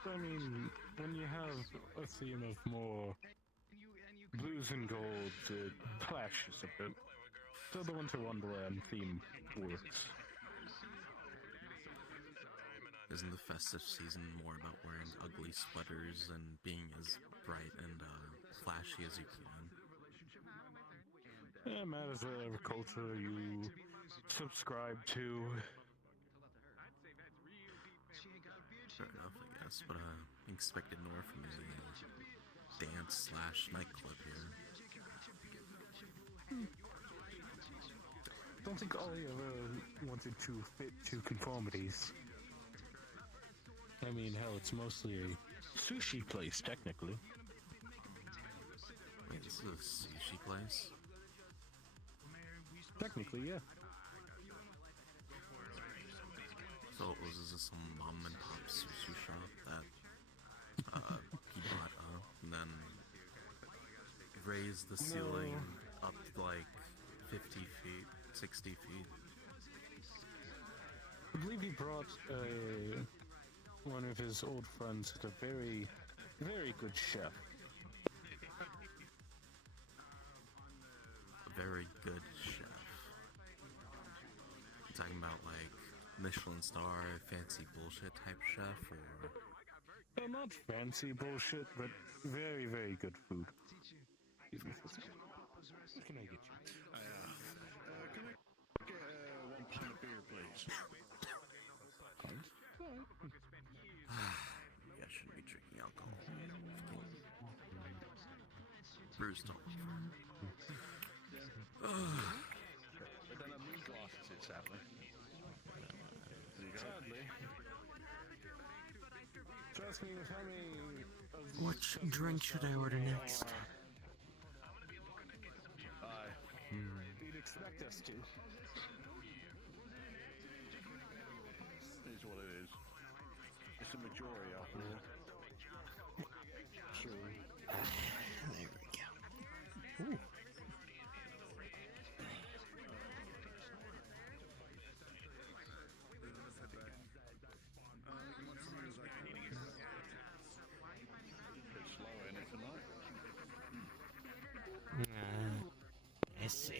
I mean, when you have a theme of more blues and gold, it clashes a bit. So the Winter Wonderland theme works. Isn't the festive season more about wearing ugly sweaters and being as bright and flashy as you can? Yeah, matters whatever culture you subscribe to. Fair enough, I guess, but expected more from a dance/nightclub here. Don't think Ollie ever wanted to fit to conformities. I mean, hell, it's mostly a sushi place, technically. Wait, this is a sushi place? Technically, yeah. So was this some mom and pop sushi shop that he bought up and then raised the ceiling up to like 50 feet, 60 feet? I believe he brought one of his old friends, a very, very good chef. A very good chef. You talking about like Michelin star, fancy bullshit type chef, or? Well, not fancy bullshit, but very, very good food. Excuse me for a second. What can I get you? Can I get Bruce told me. But then I need glasses here, sadly. Sadly. Trust me, with how many of these Which drink should I order next? you'd expect us to. Is what it is. It's a majority after all. True. There we go. Ooh. I see.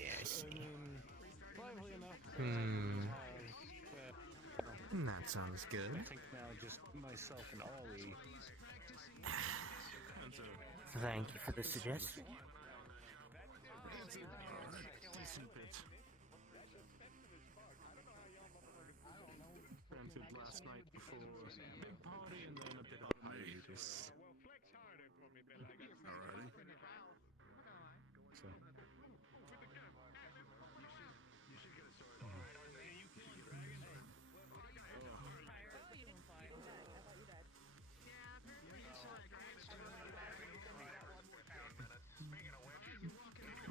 That sounds good. I think now just myself and Ollie. Thank you for the suggestion. Decent bit. Granted, last night before a big party and then a bit of a hiatus. Alrighty. So.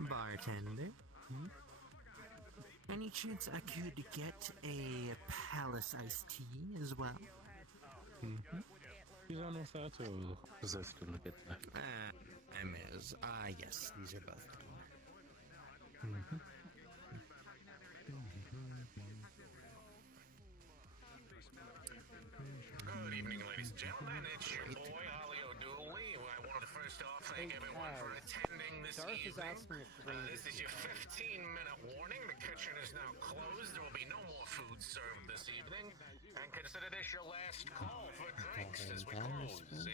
Bartender? Any chance I could get a palace iced tea as well? You don't know if that or is that still a bit left? Yes, these are both done. Good evening, ladies and gentlemen. It's your boy, Ollie O'Dooley. I wanted to first off thank everyone for attending this evening. This is your 15-minute warning. The kitchen is now closed. There will be no more food served this evening. And consider this your last call for drinks as we close in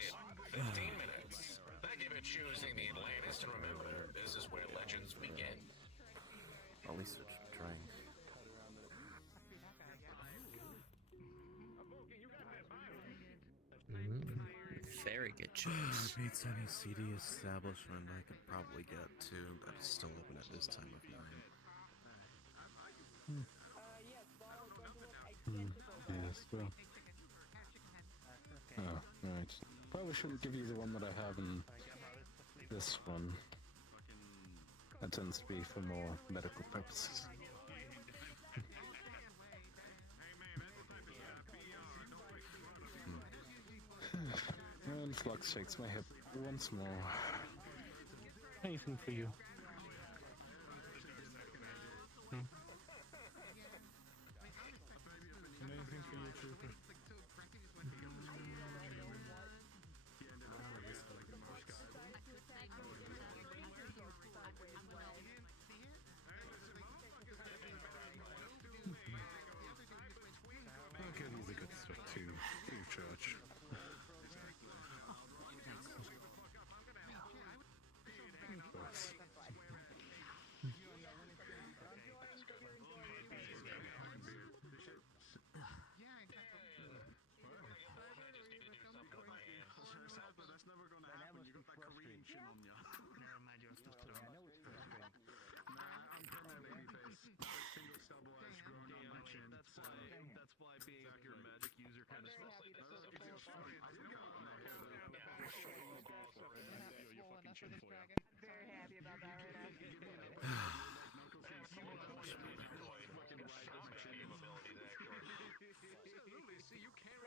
15 minutes. Thank you for choosing the Atlantis, and remember, this is where legends begin. At least it's trying. Very good choice. Beats any seedy establishment I could probably get to, but it's still open at this time of night. Yes, well. Oh, right. Probably shouldn't give you the one that I have in this one. That tends to be for more medical purposes. And Flux shakes my hip once more. Anything for you? Anything for you, Trooper? Okay, these are good stuff too. For your church. That's why being a pure magic user kind of smells like this. Very happy about that right now. Absolutely. See, you can't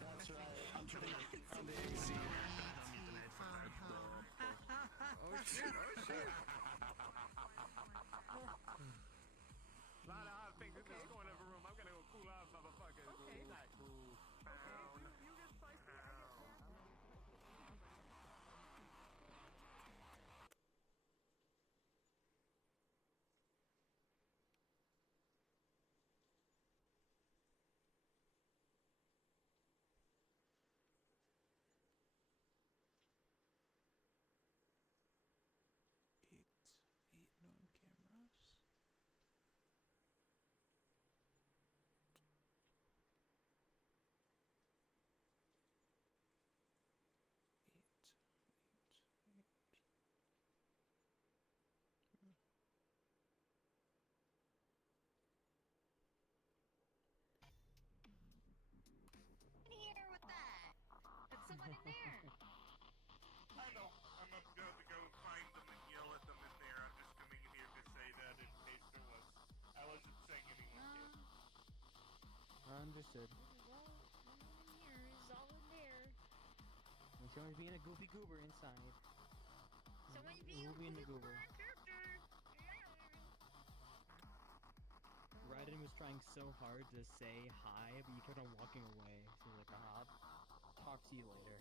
That's right. I'm turning on the AC. I know. I'm not going to go find them and yell at them in there. I'm just coming in here to say that in case there was. I wasn't saying anyone did. Understood. Well, here's all in there. And someone's being a goofy goober inside. Someone's being a Goofy and the goofy goober. character. Raiden was trying so hard to say hi, but you kept on walking away. So he's like, talk to you later.